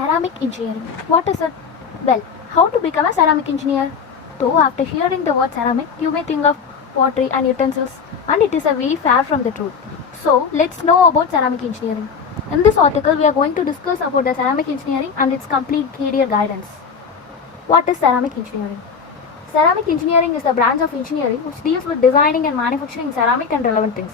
Ceramic engineering. What is it? Well, how to become a ceramic engineer? Though after hearing the word ceramic, you may think of pottery and utensils, and it is a very far from the truth. So, let's know about ceramic engineering. In this article, we are going to discuss about the ceramic engineering and its complete career guidance. What is ceramic engineering? Ceramic engineering is the branch of engineering which deals with designing and manufacturing ceramic and relevant things.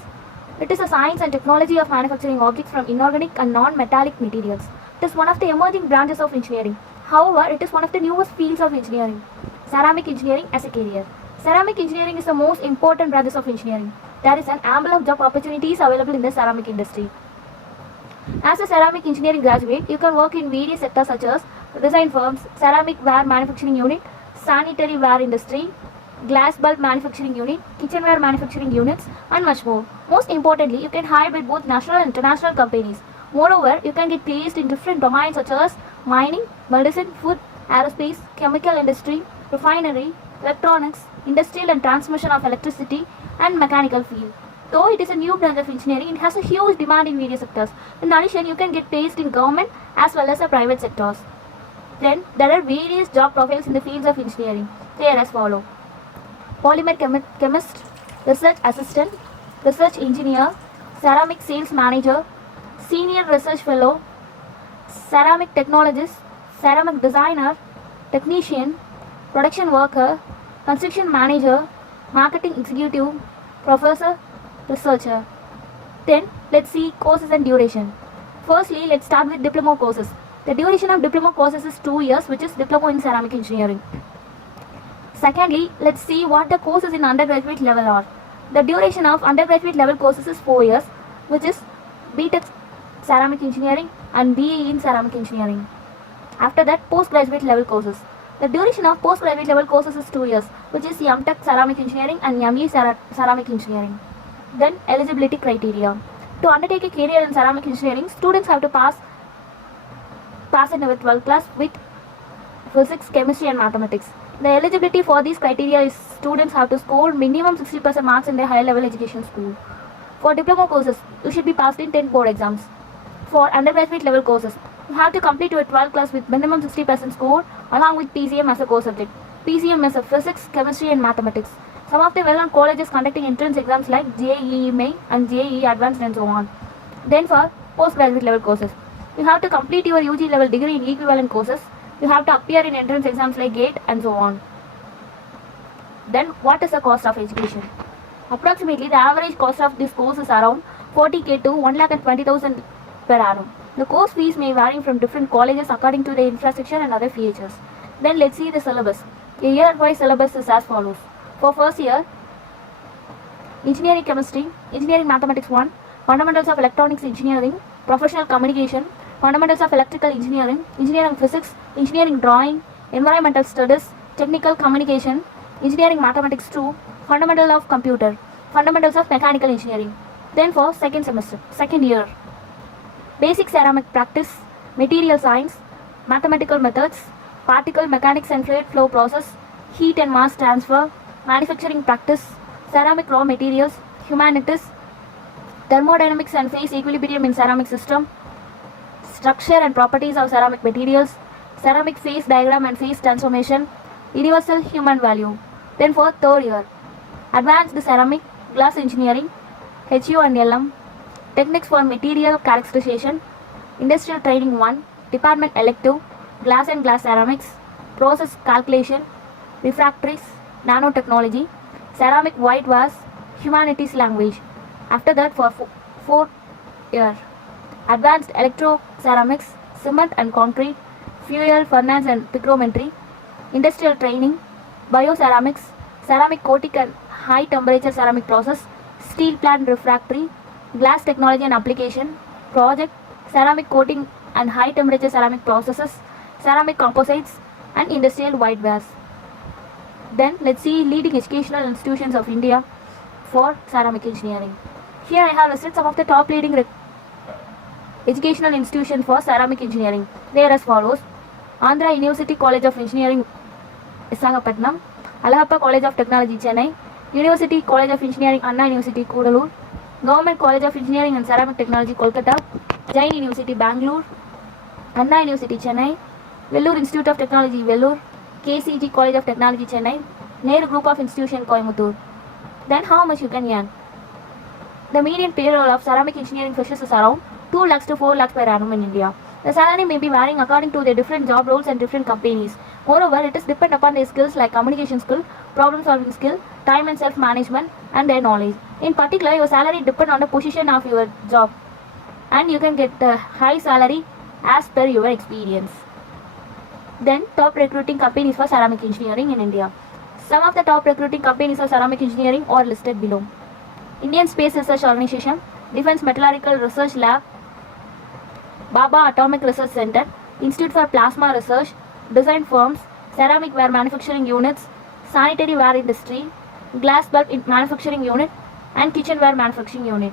It is a science and technology of manufacturing objects from inorganic and non-metallic materials. It is one of the emerging branches of engineering. However, it is one of the newest fields of engineering. Ceramic engineering as a career. Ceramic engineering is the most important branch of engineering. There is an ample of job opportunities available in the ceramic industry. As a ceramic engineering graduate, you can work in various sectors such as design firms, ceramic ware manufacturing unit, sanitary ware industry, glass bulb manufacturing unit, kitchenware manufacturing units, and much more. Most importantly, you can hire with both national and international companies. Moreover, you can get placed in different domains such as mining, medicine, food, aerospace, chemical industry, refinery, electronics, industrial and transmission of electricity, and mechanical field. Though it is a new branch of engineering, it has a huge demand in various sectors. In addition, you can get placed in government as well as the private sectors. Then, there are various job profiles in the fields of engineering. They are as follow. Polymer chemist, research assistant, research engineer, ceramic sales manager, senior research fellow, ceramic technologist, ceramic designer, technician, production worker, construction manager, marketing executive, professor, researcher. Then let's see courses and duration. Firstly, let's start with diploma courses. The duration of diploma courses is 2 years, which is diploma in ceramic engineering. Secondly, let's see what the courses in undergraduate level are. The duration of undergraduate level courses is 4 years, which is BTech ceramic engineering and BE in ceramic engineering. After that, postgraduate level courses. The duration of postgraduate level courses is 2 years, which is MTech ceramic engineering and ME ceramic engineering. Then, eligibility criteria. To undertake a career in ceramic engineering, students have to pass in with 12th class with physics, chemistry, and mathematics. The eligibility for these criteria is students have to score minimum 60% marks in their higher level education school. For diploma courses, you should be passed in 10 board exams. For undergraduate level courses, you have to complete your 12th class with minimum 60% score along with PCM as a core subject. PCM is a physics, chemistry, and mathematics. Some of the well-known colleges conducting entrance exams like JEE Main and JEE Advanced and so on. Then for postgraduate level courses, you have to complete your UG level degree in equivalent courses. You have to appear in entrance exams like GATE and so on. Then what is the cost of education? Approximately the average cost of this course is around 40k to 1,20,000 per annum. The course fees may vary from different colleges according to the infrastructure and other features. Then let's see the syllabus. A year-wise syllabus is as follows. For first year, engineering chemistry, engineering mathematics 1, fundamentals of electronics engineering, professional communication, fundamentals of electrical engineering, engineering physics, engineering drawing, environmental studies, technical communication, engineering mathematics 2, fundamental of computer, fundamentals of mechanical engineering. Then for second year, basic ceramic practice, material science, mathematical methods, particle mechanics and fluid flow process, heat and mass transfer, manufacturing practice, ceramic raw materials, humanities, thermodynamics and phase equilibrium in ceramic system, structure and properties of ceramic materials, ceramic phase diagram and phase transformation, universal human value. Then for third year, advanced ceramic, glass engineering, HU and LM, techniques for material characterization, industrial training 1, department elective, glass and glass ceramics, process calculation, refractories, nanotechnology, ceramic white vase, humanities language. After that for fourth year, advanced electro ceramics, cement and concrete, fuel, furnace and pyrometry, industrial training, bioceramics, ceramic coating and high temperature ceramic process, steel plant refractory, glass technology and application, project, ceramic coating and high temperature ceramic processes, ceramic composites and industrial white vase. Then let's see leading educational institutions of India for ceramic engineering. Here I have listed some of the top leading educational institutions for ceramic engineering. They are as follows. Andhra University College of Engineering, Visakhapatnam, Alappa College of Technology, Chennai, University College of Engineering, Anna University, Kudalur, Government College of Engineering and Ceramic Technology, Kolkata, Jain University, Bangalore, Anna University, Chennai, Vellore Institute of Technology, Vellore, KCG College of Technology, Chennai, Nehru Group of Institution, Coimbatore. Then how much you can earn? The median payroll of ceramic engineering freshers is around 2 lakhs to 4 lakhs per annum in India. The salary may be varying according to their different job roles and different companies. Moreover, it is depend upon their skills like communication skill, problem solving skill, time and self management, and their knowledge. In particular, your salary depend on the position of your job, and you can get a high salary as per your experience. Then, top recruiting companies for ceramic engineering in India. Some of the top recruiting companies of ceramic engineering are listed below. Indian Space Research Organization, Defense Metallurgical Research Lab, Baba Atomic Research Center, Institute for Plasma Research, design firms, ceramic ware manufacturing units, sanitary ware industry, glass bulb manufacturing unit, and kitchenware manufacturing unit.